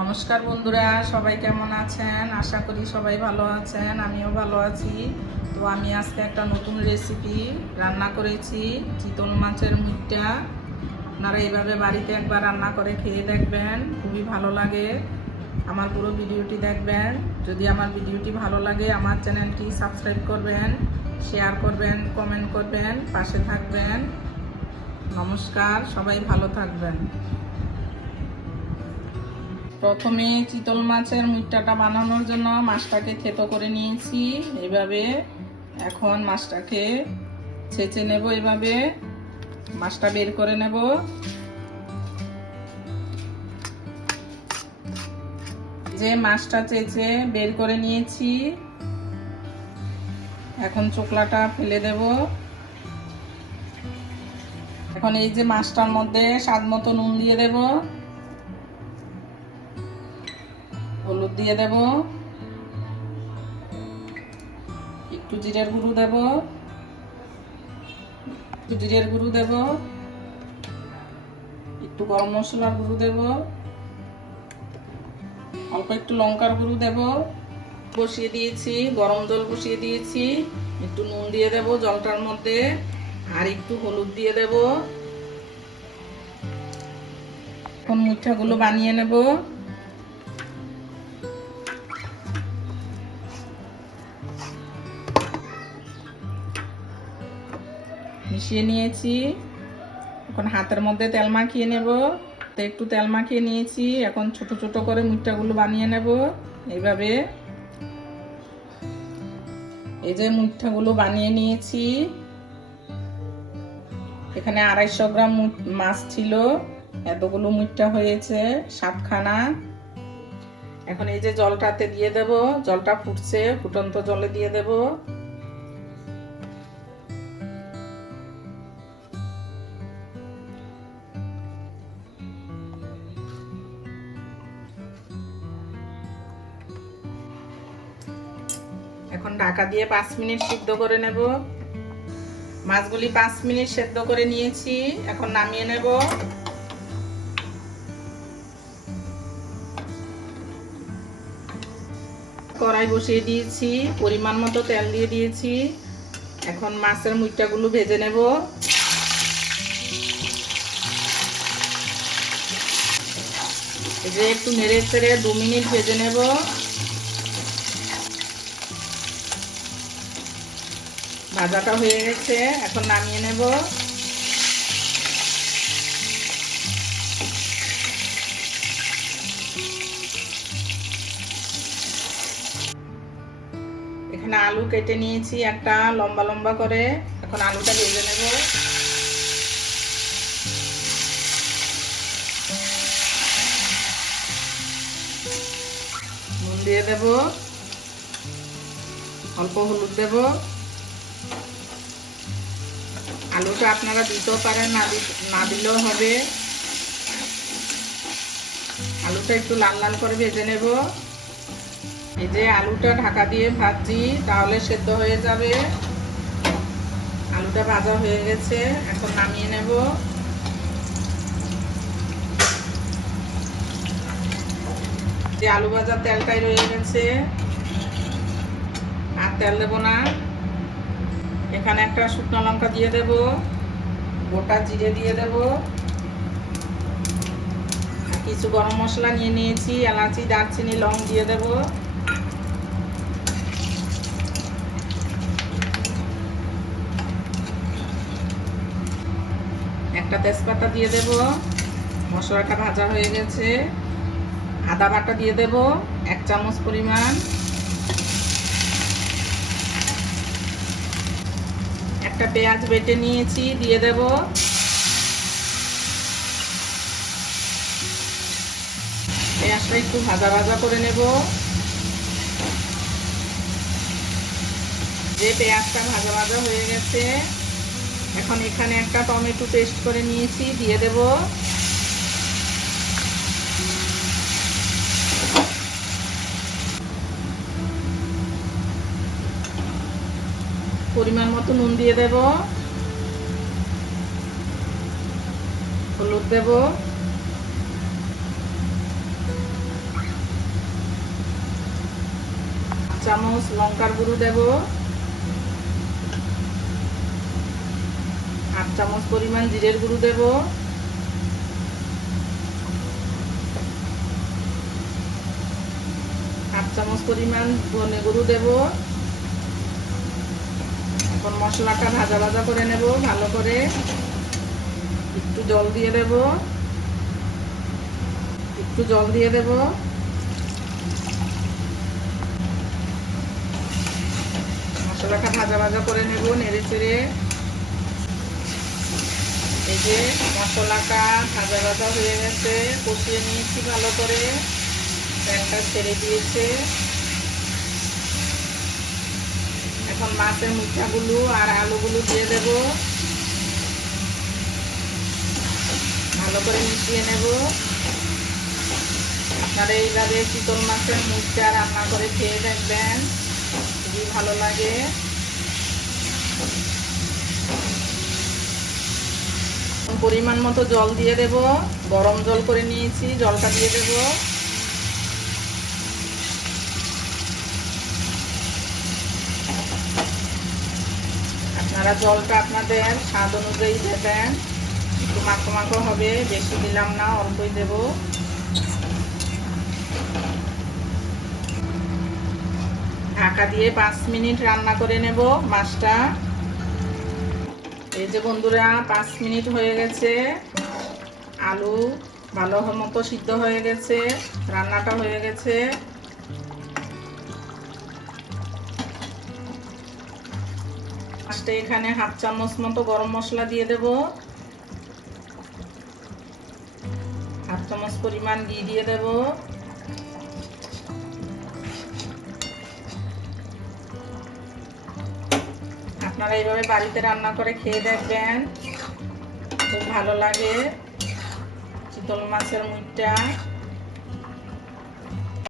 নমস্কার বন্ধুরা, সবাই কেমন আছেন? আশা করি সবাই ভালো আছেন, আমিও ভালো আছি। তো আমি আজকে একটা নতুন রেসিপি রান্না করেছি, চিতল মাছের মুখটা আপনারা এইভাবে বাড়িতে একবার রান্না করে খেয়ে দেখবেন, খুবই ভালো লাগে। আমার পুরো ভিডিওটি দেখবেন। যদি আমার ভিডিওটি ভালো লাগে, আমার চ্যানেলটি সাবস্ক্রাইব করবেন শেয়ার করবেন কমেন্ট করবেন, পাশে থাকবেন। নমস্কার, সবাই ভালো থাকবেন। প্রথমে চিতল মাছের মুইটাটা বানানোর জন্য মাছটাকে থেতো করে নিয়েছি। এভাবে এখন মাছটাকে ছেঁচে নেব এভাবে। মাছটা বের করে নেব। যে মাছটা চেঁচে বের করে নিয়েছি, এখন চোকলাটা ফেলে দেব। এখন এই যে মাছটার মধ্যে স্বাদ মতো নুন দিয়ে দেবো। দিয়ে দেব। একটু জিরের গুঁড়ো দেব। একটু জিরের গুঁড়ো দেব। একটু গরম মশলার গুঁড়ো দেব। অল্প একটু লঙ্কার গুঁড়ো দেব। বসিয়ে দিয়েছি, গরম জল বসিয়ে দিয়েছি। একটু নুন দিয়ে দেব জলটার মধ্যে। আর একটু হলুদ দিয়ে দেব। এখন মুঠাগুলো বানিয়ে নেব। মিশিয়ে নিয়েছি। এখন হাতের মধ্যে তেল মাখিয়ে নেব। তো একটু তেল মাখিয়ে নিয়েছি। এখন ছোট ছোট করে মুখটাগুলো বানিয়ে নেব। এইভাবে এই যে মুঠাগুলো বানিয়ে নিয়েছি। এখানে আড়াইশো গ্রাম মাছ ছিল। এতগুলো মুঠটা হয়েছে, সাতখানা। এখন এই যে জলটাতে দিয়ে দেব। জলটা ফুটছে, ফুটন্ত জলে দিয়ে দেবো। এখন ঢাকা দিয়ে পাঁচ মিনিট সিদ্ধ করে নেব। মাছগুলি পাঁচ মিনিট সেদ্ধ করে নিয়েছি, এখন নামিয়ে নেব। কড়াই বসিয়ে দিয়েছি, পরিমাণ মতো তেল দিয়ে দিয়েছি। এখন মাছের মুইটাগুলো ভেজে নেব। যে একটু নেড়ে চেড়ে দু মিনিট ভেজে নেব। ভাজাটা হয়ে গেছে। এখন নামিয়ে নেব। এখানে আলু কেটে নিয়েছি একটা, লম্বা লম্বা করে। এখন আলুটা ভেজে নেব। দিয়ে দেব। অল্প হলুদ দেব। আলুটা আপনারা দিতেও পারেন, না না দিলেও হবে। আলুটা একটু লাল লাল করে ভেজে নেব। এই যে আলুটা ঢাকা দিয়ে ভাজছি, তাহলে সেদ্ধ হয়ে যাবে। আলুটা ভাজা হয়ে গেছে, এখন নামিয়ে নেব। যে আলু ভাজার তেলটাই রয়ে গেছে। আর তেল দেবো না। এখানে একটা শুকনো লঙ্কা দিয়ে দেব, গোটা জিরে দিয়ে দেব কিছু গরম মশলা নিয়ে নিয়েছি, এলাচি, দারচিনি, লং দিয়ে দেব। একটা তেজপাতা দিয়ে দেব, মশলাটা ভাজা হয়ে গেছে। আদা বাটা দিয়ে দেব, এক চামচ পরিমাণ। একটা পেঁয়াজ বেটে নিয়েছি, দিয়ে দেব। পেঁয়াজটা একটু ভাজা ভাজা করে নেব। যে পেঁয়াজটা ভাজা ভাজা হয়ে গেছে, এখন এখানে একটা টমেটো পেস্ট করে নিয়েছি, দিয়ে দেব। পরিমাণ মতো নুন দিয়ে দেব। হলুদ দেব। চামচ লঙ্কার গুঁড়ো দেব। আট চামচ পরিমাণ জিরের গুঁড়ো দেব। আট চামচ পরিমাণ ধনে গুঁড়ো দেব। এখন মশলাটা ভাজা ভাজা করে নেব, ভালো করে। একটু জল দিয়ে দেব। একটু জল দিয়ে দেব। মশলাটা ভাজা ভাজা করে নেব, নেড়ে চেড়ে। এই যে মশলাটা ভাজা ভাজা হয়ে গেছে, কষিয়ে নিয়েছি ভালো করে। প্যানটা ছেড়ে দিয়েছে। এখন মাছের মুঠাগুলো আর আলুগুলো দিয়ে দেব। ভালো করে মিশিয়ে নেব। আপনারা এইভাবে চিতল মাছের মুখটা রান্না করে খেয়ে দেখবেন, খুবই ভালো লাগে। পরিমাণ মতো জল দিয়ে দেব, গরম জল করে নিয়েছি, জলটা দিয়ে দেব। আপনারা জলটা আপনাদের স্বাদ অনুযায়ী দেবেন। একটু মাখো মাখো হবে, বেশি দিলাম না, অল্পই দেব। ঢাকা দিয়ে পাঁচ মিনিট রান্না করে নেব মাছটা। এই যে বন্ধুরা, পাঁচ মিনিট হয়ে গেছে। আলু ভালো মতো সিদ্ধ হয়ে গেছে, রান্নাটা হয়ে গেছে। লাস্টে এখানে হাফ চামচ মতো গরম মশলা দিয়ে দেব। হাফ চামচ পরিমাণ ঘি দিয়ে দেব। আপনারা এইভাবে বাড়িতে রান্না করে খেয়ে দেখবেন। খুব ভালো লাগে। চিতল মাছের মুখটা